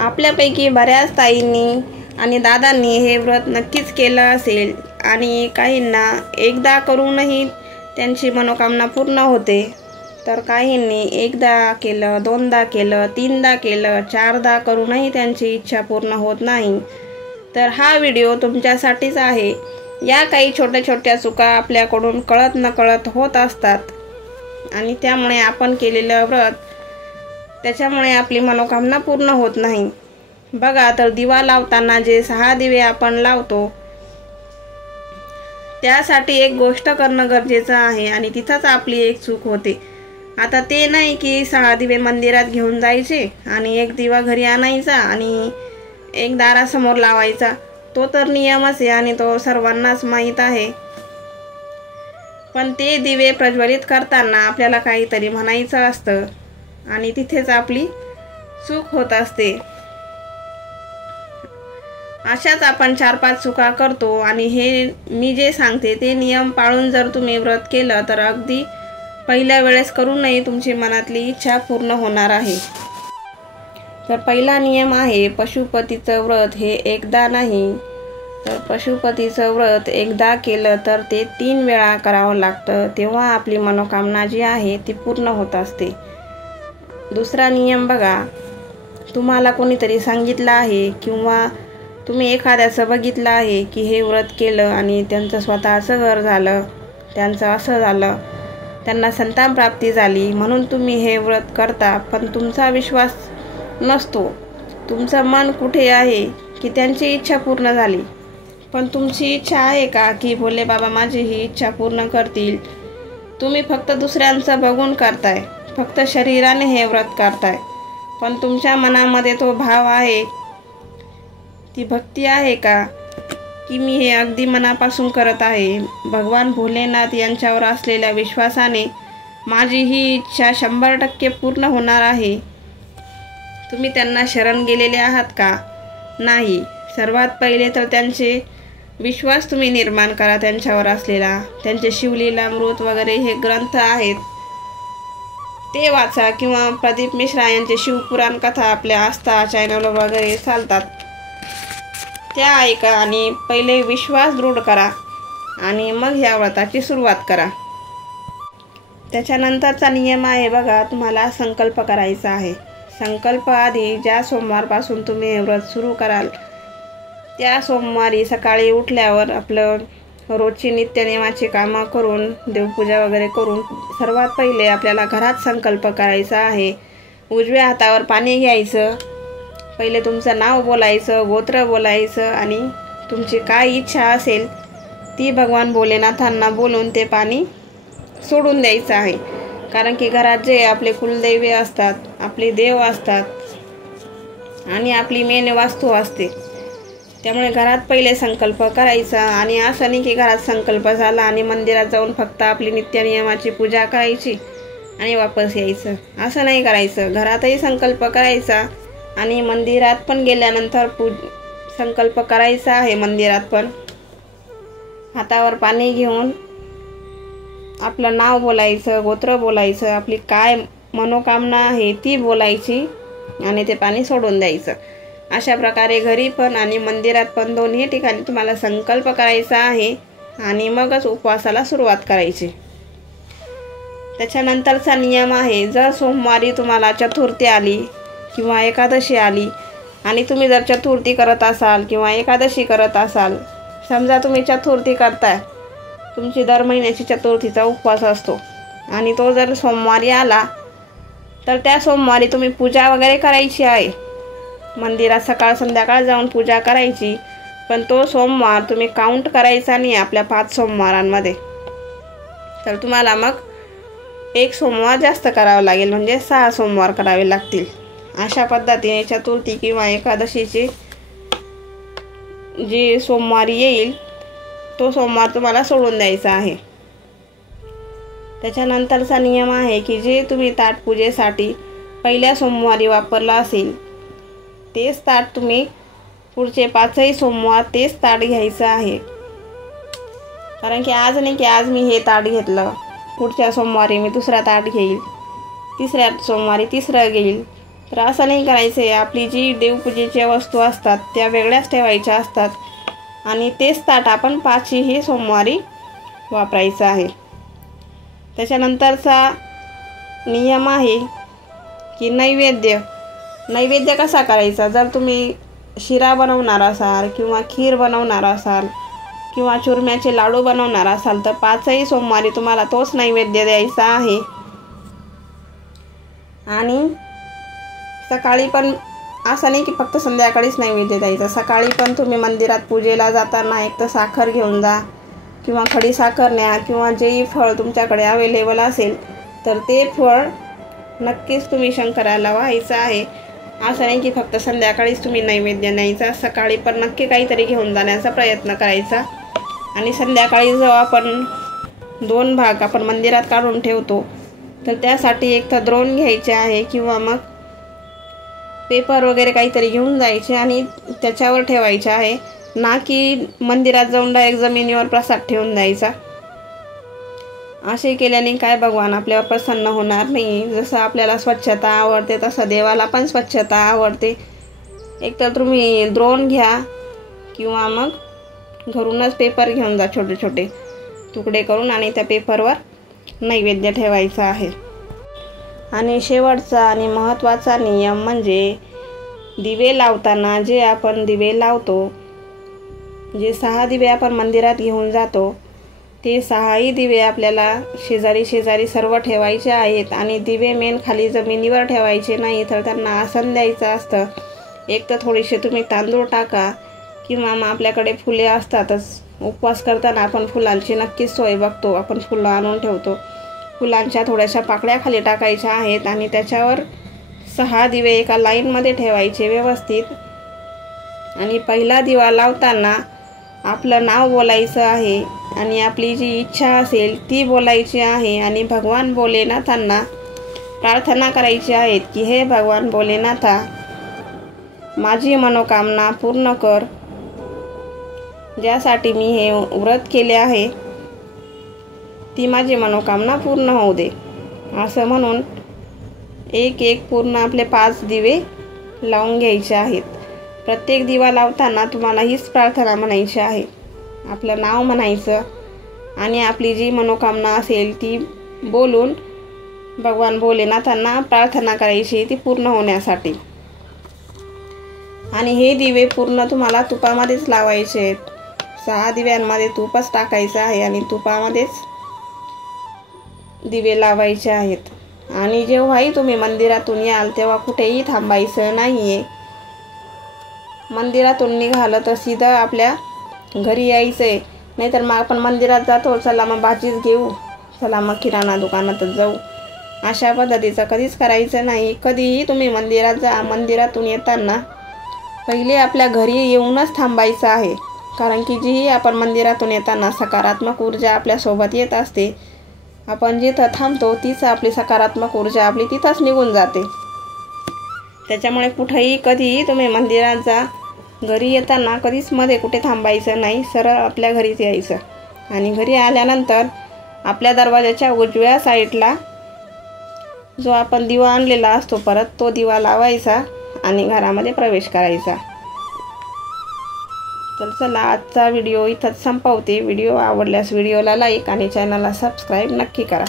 आपल्यापैकी बऱ्याच ताईंनी आणि दादांनी हे व्रत नक्कीच केलं असेल आणि काहींना एकदा करूनही त्यांची मनोकामना पूर्ण होते, तर काहींनी एकदा केलं, दोनदा केलं, तीनदा केलं, चारदा करूनही त्यांची इच्छा पूर्ण होत नाही। तर हा व्हिडिओ तुमच्यासाठीच आहे। या काही छोट्या छोट्या चुका आपल्याकडून कळत नकळत होत असतात आणि त्यामुळे आपण केलेलं व्रत त्याच्यामुळे आपली मनोकामना पूर्ण होत नाही। बघा, तर दिवा लावताना जे 6 दिवे आपण लावतो त्यासाठी एक गोष्ट करणं गरजेचं आहे आणि तिथंच आपली एक चूक होते। आता ते नाही की 6 दिवे मंदिरात घेऊन जायचे आणि एक दिवा घरी आणायचा आणि एक दारासमोर लावायचा। तो तर नियमच आहे आणि तो सर्वांनाच माहीत आहे, पण ते दिवे प्रज्वलित करताना आपल्याला काहीतरी म्हणायचं असतं आणि तिथेच आपली चूक होत असते। अशाच आपण 4-5 चुका करतो आणि हे मी जे सांगते ते नियम पाळून जर तुम्ही व्रत केलं तर अगदी पहिल्या वेळेस करूनही तुमची मनातली इच्छा पूर्ण होणार आहे। तर पहिला नियम आहे, पशुपतीचं व्रत हे एकदा नाही, तर पशुपतीचं व्रत एकदा केलं तर ते 3 वेळा करावं लागतं, तेव्हा आपली मनोकामना जी आहे ती पूर्ण होत असते। दुसरा नियम बघा, तुम्हाला कोणीतरी सांगितलं आहे किंवा तुम्ही एखाद्याचं बघितलं आहे की हे व्रत केलं आणि त्यांचं स्वतःचं घर झालं, त्यांचं असं झालं, त्यांना संतान प्राप्ती झाली म्हणून तुम्ही हे व्रत करता, पण तुमचा विश्वास नसतो। तुमचं मन कुठे आहे की त्यांची इच्छा पूर्ण झाली, पण तुमची इच्छा आहे का की भोले बाबा माझी ही इच्छा पूर्ण करतील? तुम्ही फक्त दुसऱ्यांचं बघून करताय, फक्त शरीराने हे व्रत करताय, पण तुमच्या मनामध्ये तो भाव आहे, ती भक्ती आहे का की मी हे अगदी मनापासून करत आहे, भगवान भोलेनाथ यांच्यावर असलेल्या विश्वासाने माझी ही इच्छा 100% पूर्ण होणार आहे। तुम्ही त्यांना शरण गेलेले आहात का? नाही। सर्वात पहिले तर त्यांचे विश्वास तुम्ही निर्माण करा त्यांच्यावर असलेला। त्यांचे शिवलीलामृत वगैरे हे ग्रंथ आहेत ते वाचा किंवा प्रदीप मिश्रा यांचे शिवपुराण कथा आपल्या आस्था चॅनलवर वगैरे चालतात, त्या ऐका आणि पहिले विश्वास दृढ करा आणि मग ह्या व्रताची सुरुवात करा। त्याच्यानंतरचा नियम आहे बघा, तुम्हाला संकल्प करायचा आहे। संकल्प आधी ज्या सोमवारपासून तुम्ही हे व्रत सुरू कराल त्या सोमवारी सकाळी उठल्यावर आपलं रोजची नित्यनेमाची कामं करून देवपूजा वगैरे करून सर्वात पहिले आपल्याला घरात संकल्प करायचा आहे। उजव्या हातावर पाणी घ्यायचं, पहिले तुमचं नाव बोलायचं, गोत्र बोलायचं आणि तुमची काय इच्छा असेल ती भगवान भोलेनाथांना बोलून ते पाणी सोडून द्यायचं आहे। कारण की घरात जे आपले कुलदैवे असतात, आपले देव असतात आणि आपली मेन वास्तू असते, त्यामुळे घरात पहिले संकल्प करायचा। आणि असं नाही की घरात संकल्प झाला आणि मंदिरात जाऊन फक्त आपली नित्यनियमाची पूजा करायची आणि वापस यायचं, असं नाही करायचं। घरातही संकल्प करायचा आणि मंदिरात पण गेल्यानंतर संकल्प करायचा आहे। मंदिरात पण हातावर पाणी घेऊन आपलं नाव बोलायचं, गोत्र बोलायचं, आपली काय मनोकामना आहे ती बोलायची आणि ते पाणी सोडून द्यायचं। अशा प्रकारे घरी पण आणि मंदिरात पण दोन्ही ठिकाणी तुम्हाला संकल्प करायचा आहे आणि मगच उपवासाला सुरुवात करायची। त्याच्यानंतरचा नियम आहे, जर सोमवारी तुम्हाला चतुर्थी आली किंवा एकादशी आली आणि तुम्ही जर चतुर्थी करत असाल किंवा एकादशी करत असाल, समजा तुम्ही चतुर्थी करताय, तुमची दर महिन्याची चतुर्थीचा उपवास असतो आणि तो जर सोमवारी आला तर त्या सोमवारी तुम्ही पूजा वगैरे करायची आहे, मंदिरात सकाळ संध्याकाळ जाऊन पूजा करायची, पण तो सोमवार तुम्ही काउंट करायचा नाही आपल्या 5 सोमवारांमध्ये, तर तुम्हाला मग एक सोमवार जास्त करावा लागेल, म्हणजे 6 सोमवार करावे लागतील। अशा पद्धतीने चतुर्थी किंवा एकादशीची जी सोमवारी येईल तो सोमवार तुम्हाला सोडून द्यायचा आहे। त्याच्यानंतरचा नियम आहे की जे तुम्ही ताट पूजेसाठी पहिल्या सोमवारी वापरला असेल तेच ताट तुम्ही पुढचे 5ही सोमवार तेच ताट घ्यायचं आहे। कारण की आज नाही की आज मी हे ताट घेतलं, पुढच्या सोमवारी मी दुसरा ताट घेईल, तिसऱ्या सोमवारी तिसरं घेईल, तर असं नाही करायचं आहे. आपली जी देवपूजेच्या वस्तू असतात त्या वेगळ्याच ठेवायच्या असतात आणि तेच ताट आपण 5ही सोमवारी वापरायचं आहे. त्याच्यानंतरचा नियम आहे की नैवेद्य कसा करायचा. जर तुम्ही शिरा बनवणार असाल किंवा खीर बनवणार असाल किंवा चुरम्याचे लाडू बनवणार असाल तर 5ही सोमवारी तुम्हाला तोच नैवेद्य द्यायचा आहे. आणि सकाळी पण असं नाही की फक्त संध्याकाळीच नैवेद्य द्यायचा. सकाळी पण तुम्ही मंदिरात पूजेला जाताना एक तर साखर घेऊन जा किंवा खडी साखर न्या किंवा जेही फळ तुमच्याकडे अवेलेबल असेल तर ते फळ नक्कीच तुम्ही शंकराला व्हायचं आहे. असं नाही की फक्त संध्याकाळीच तुम्ही नैवेद्य न्यायचा. सकाळी पण नक्की काहीतरी घेऊन जाण्याचा प्रयत्न करायचा. आणि संध्याकाळी जेव्हा आपण 2 भाग आपण मंदिरात काढून ठेवतो तर त्यासाठी एक तर द्रोण घ्यायचे आहे किंवा मग पेपर वगैरे काहीतरी घेऊन जायचे आणि त्याच्यावर ठेवायचे आहे, ना की मंदिरात जाऊन डायरेक्ट जमिनीवर प्रसाद ठेवून द्यायचा. असे केल्याने काय भगवान आपल्यावर प्रसन्न होणार नाही. जसं आपल्याला स्वच्छता आवडते तसं देवाला पण स्वच्छता आवडते. एकतर तुम्ही द्रोण घ्या किंवा मग घरूनच पेपर घेऊन जा, छोटे छोटे तुकडे करून, आणि त्या पेपरवर नैवेद्य ठेवायचा आहे. आणि शेवटचा आणि महत्त्वाचा नियम म्हणजे दिवे लावताना जे आपण दिवे लावतो, जे 6 दिवे आपण मंदिरात घेऊन जातो ते 6ही दिवे आपल्याला शेजारी शेजारी सर्व ठेवायचे आहेत. आणि दिवे मेन खाली जमिनीवर ठेवायचे नाही तर त्यांना आसन द्यायचं असतं. एक तर थोडीशी तुम्ही तांदूळ टाका किंवा मग आपल्याकडे फुले असतातच. उपवास करताना आपण फुलांची नक्कीच सोय बघतो, आपण फुलं आणून ठेवतो. फुलांच्या थोड्याशा पाकळ्या खाली टाकायच्या आहेत आणि त्याच्यावर 6 दिवे एका लाईनमध्ये ठेवायचे व्यवस्थित. आणि पहिला दिवा लावताना आपलं नाव बोलायचं आहे आणि आपली जी इच्छा असेल ती बोलायची आहे. आणि भगवान भोलेनाथांना प्रार्थना करायची आहेत की हे भगवान भोलेनाथा, माझी मनोकामना पूर्ण कर. ज्यासाठी मी हे व्रत केले आहे ती माझी मनोकामना पूर्ण होऊ दे. असं म्हणून एक पूर्ण आपले 5 दिवे लावून घ्यायचे आहेत. प्रत्येक दिवा लावताना तुम्हाला हीच प्रार्थना म्हणायची आहे. आपलं नाव म्हणायचं आणि आपली जी मनोकामना असेल ती बोलून भगवान भोलेनाथांना प्रार्थना करायची ती पूर्ण होण्यासाठी. आणि हे दिवे पूर्ण तुम्हाला तुपामध्येच लावायचे आहेत. 6 दिव्यांमध्ये तूपच टाकायचं आहे आणि तुपामध्येच दिवे लावायचे आहेत. आणि जेव्हाही तुम्ही मंदिरातून याल तेव्हा कुठेही थांबायचं नाही आहे. मंदिरातून निघालं तर सीधा आपल्या घरी यायचं आहे. नाहीतर मग आपण मंदिरात जातो, चला मग भाजीच घेऊ, चला मग किराणा दुकानातच जाऊ, अशा पद्धतीचं कधीच करायचं नाही. कधीही तुम्ही मंदिरात जा, मंदिरातून येताना पहिले आपल्या घरी येऊनच थांबायचं आहे. कारण की जीही आपण मंदिरातून येताना सकारात्मक ऊर्जा आपल्यासोबत येत असते. आपण जिथं थांबतो तीच आपली सकारात्मक ऊर्जा आपली तिथंच निघून जाते. त्याच्यामुळे कुठेही कधीही तुम्ही मंदिरात जा, घरी येताना कधीच मध्ये कुठे थांबायचं नाही, सरळ आपल्या घरीच यायचं. आणि घरी आल्यानंतर आपल्या दरवाजाच्या उजव्या साईडला जो आपण दिवा आणलेला असतो परत तो दिवा लावायचा आणि घरामध्ये प्रवेश करायचा. तर चला, आजचा व्हिडिओ इथंच संपवते. व्हिडिओ आवडल्यास व्हिडिओला लाईक आणि चॅनलला सबस्क्राईब नक्की करा.